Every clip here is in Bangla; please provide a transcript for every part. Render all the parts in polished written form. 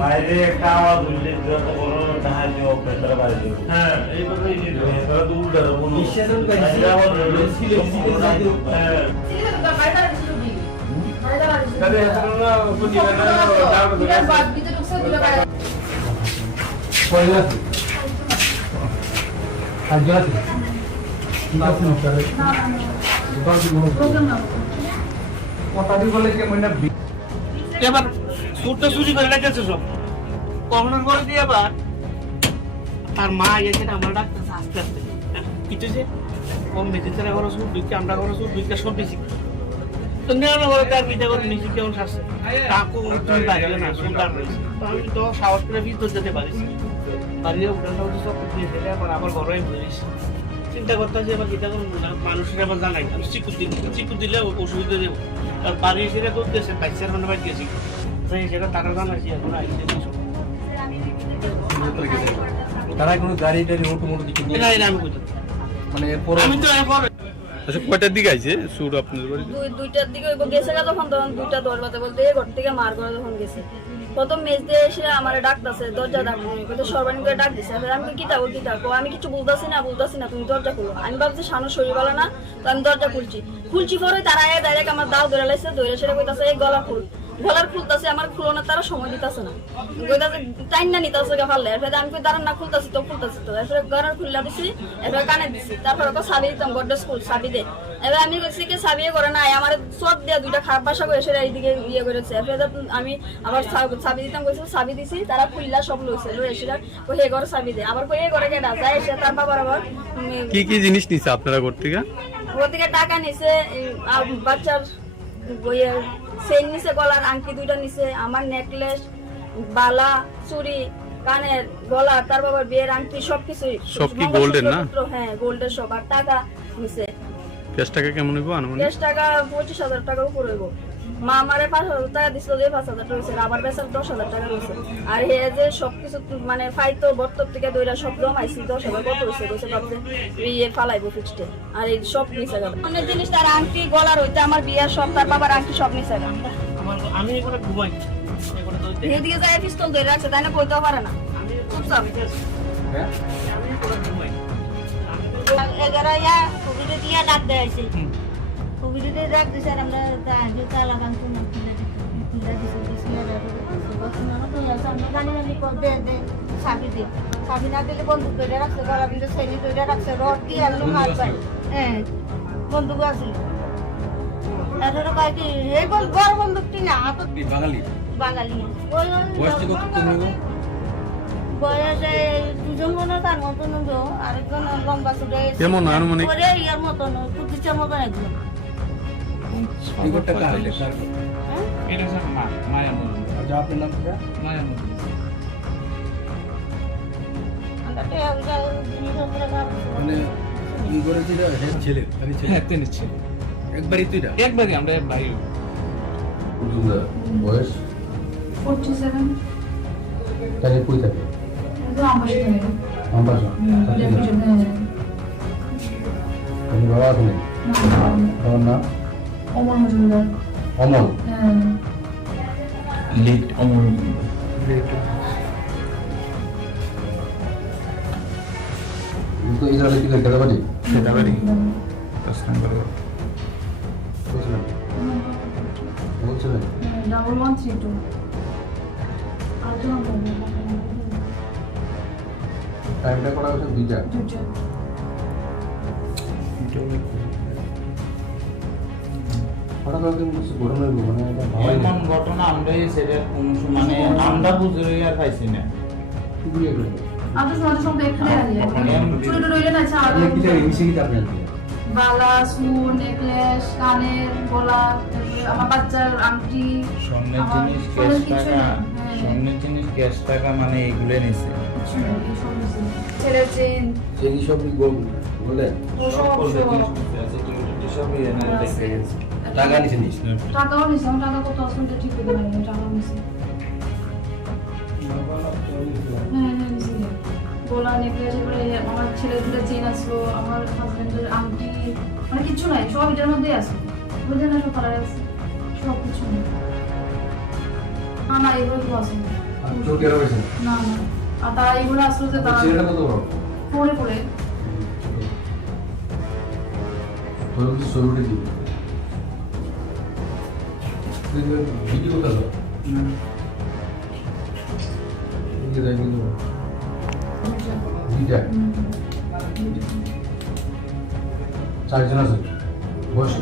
বাইরে একটা আওয়াজ উঠলে যত বড় ঢাকা দিয়ে অপারেটর বাইরে দিয়ে হ্যাঁ এই কথাই নিয়ে এরা তো উল্টা কোনো নিষেধন করে আওয়াজ হলো সিলে হ্যাঁ সিলে তো বাইরে ছিল কি বাইরে তাহলে আমরা বুঝি না ডাউট করে বাদ দিতে ঢুকছে দিলে বাইরে পয়লা আজ আছে না করে না প্রোগ্রাম না কথা দি বলে যে মইনা এবার সুটটা চুরি করে রেখেছে সব কমন করে দিয়ে আবার তার মা এসে আমার ডাক্তার আস্তে আস্তে কিছু যে কম মেডিসিন এখন সুট দিকে আমরা এখন সুট দিকে সব বেশি তো নেওয়া করে তার বিটা করে নিচে কেমন শাসে কাকু তুমি বাইরে না সুন্দর রয়েছে তো আমি তো সাহস করে ভিতর যেতে পারিস বাড়ির উঠানটা উঠে সব দিয়ে ফেলে আবার ঘরে বলিস চিন্তা করতে যে আবার গীতা করুন না মানুষের আবার জানাই আমি চিকু দিলে অসুবিধা দেবো আর বাড়ি সেটা করতেছে বাইচার মানে বাড়ি গেছি সেটা তারা জানাইছি এখন আইসে তারা কোনো গাড়ি টাড়ি মোটো কিছু মানে আমি তো আচ্ছা কয়টার দিকে আইছে সুর আপনাদের বাড়ি দুইটার দিকে গেছে তখন 2টা 10 বাজে বলতে ঘর থেকে মার করে যখন গেছে প্রথম মেজ দিয়ে এসে আমার ডাকতেছে দরজা ডাকবো কিন্তু সর্বাণী করে ডাক দিছে আমি কি থাকবো আমি কিছু বলতেছি না তুমি দরজা খুলো আমি ভাবছি শানু শরীর বলে না তো আমি দরজা খুলছি পরে তারা ডাইরেক্ট আমার দাও ধরে লাইছে ধরে সেটা কইতাছে এই গলার খুলতেছে আমার খুলো না তারা সময় দিতেছে না কইতাছে টাইম না নিতেছে ফাললে এরপরে আমি কই দাঁড়ান না খুলতেছি তো এরপরে গলার খুললা দিছি এরপরে কানে দিছি তারপর ওকে চাবি দিতাম গড্ডে স্কুল চাবি দে এবার আমি কইছি কি চাবিয়ে করে না আমার সব দিয়ে দুইটা খারাপ ভাষা করে সেটা এইদিকে ইয়ে করেছে এরপরে আমি আবার চাবি দিতাম কইছি চাবি দিছি তারা খুললা সব লইছে এসে কই হে ঘরে চাবি দে আবার কই এ ঘরে কেডা যায় এসে তার বাবার আবার কি জিনিস নিছে আপনারা ঘর থেকে টাকা নিছে বাচ্চার বইয়ের চেইন নিছে গলার আংটি 2টা নিছে আমার নেকলেস বালা চুড়ি কানের গলা তার বাবার বিয়ের আংটি সবকিছু সব কি গোল্ডের না হ্যাঁ গোল্ডের সব আর টাকা নিছে ক্যাশ টাকা কেমন হইবো আনুমানিক ক্যাশ টাকা 25,000 টাকার উপর হইবো মা আমারে 5,000 টাকা দিছিল যে 5,000 টাকা হইছে আবার বেচার 10,000 টাকা হইছে আর হে যে সবকিছু মানে ফাইতো বর্তব থেকে দইরা সব জমাইছি 10,000 কত হইছে কইছে ভাবছে বিয়ে ফালাইবো ফিক্সডে আর এই সব নিছে গেল অনেক জিনিস তার আংটি গলার হইতে আমার বিয়ার সব তার বাবার আংটি সব নিছে গেল আমি এবারে ঘুমাই এদিকে যায় পিস্তল ধরে রাখছে তাই না কইতেও পারে না আমি চুপচাপ হ্যাঁ আমি এবারে ঘুমাই এগারাইয়া কবিরে দিয়া ডাক দেয়াইছে কবিরে দিয়ে ডাক দিছে আর আমরা আগে তালা গান শুনে চাবি না দিলে বন্দুক ধরে রাখছে গলা কিন্তু ছেলে ধরে রাখছে রড দিয়ে একদম হাত পাই হ্যাঁ বন্দুক আছে তারপরে কয় কি এই বড় বন্দুকটি না বাঙালি বয়সে 2জন মনে তার মতন আরেকজন লম্বা চুড়ে কেমন আনুমানিক ইয়ার মতন কুকুরটার মতন একজন একবারই আমরা ভাই বয়স 47 তাহলে কই থাকে আমার বাবা আছে আমার নাম অমল মজুমদার অমল লিট অমল তো এই জায়গাটা কি করে গেল বাড়ি সেটা বাড়ি 10 নম্বর বলছিলেন 1132 টাইমটা করা হচ্ছে 2টা হঠাৎ করে কিছু ঘটনা হইব মানে এটা ভাবাই না এমন ঘটনা আমরাই সেটা মানে আমরা বুঝে আর পাইছি না কি দিয়ে গেল আপনার সমাজের সব দেখতে আইয়া ছোট রইলে না চা আপনি কি জানেন মিশে কি আপনি বালা সুর নেকলেস কানের গলা আমার বাচ্চার আংটি স্বর্ণের জিনিস ক্যাশ টাকা স্বর্ণের জিনিস ক্যাশ টাকা মানে এইগুলো নিছে ছেলের চেন সেই সবই বলে সবই এনে দেখে গেছে টাকা নিছে নিস টাকাও নিছে আমার টাকা কত আসলে ঠিক করে দেবেন টাকাও নিছে হ্যাঁ নিছে গোলা নেকলেস আমার ছেলের দুটো চেন আসলো আমার হাজবেন্ডের আংটি মানে কিছু নাই সব এটার মধ্যেই আছে বুঝলেন না সব পাড়ায় আছে সব কিছু নেই না এগুলো তো আছে না। আর চোখে রয়েছে না না আর তারা এগুলো আসলে যে তারা ছেলেটা কত বড় পড়ে পড়ে ধরুন তো ছবিটা দিবে ভিডিও কথা চারজন আছে বয়স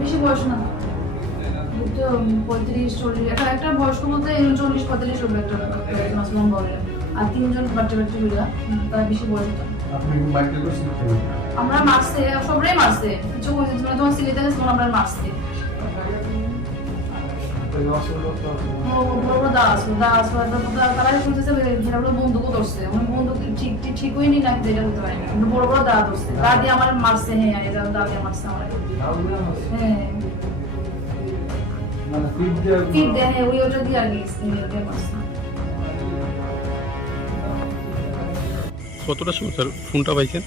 বেশি বয়স না তো 35-40 একটা বয়স্ক বলতে 40-45 হবে একটা একজন আসলাম বলে আর তিনজন বাচ্চা হইলা তার বেশি বয়স না। আপনি মাইকেল করছেন আমরা মারছে সবাই মারছে কিছু কইছে তুমি তোমার সিলেটে গেছ আমরা মারছে বড় দা আছে তারাই শুনতেছে যেটা বন্ধুক ধরছে বন্ধু ঠিক হয়নি নাকি যেটা হতে পারে না বড় বড় দা ধরছে দা দিয়ে আমার মারছে হ্যাঁ এটা দা দিয়ে মারছে আমার হ্যাঁ মানে ফিট ফিট দেয় হ্যাঁ ওটা দিয়ে আর গেছে মারছে। কতটা সময় স্যার ফোনটা পাইছেন?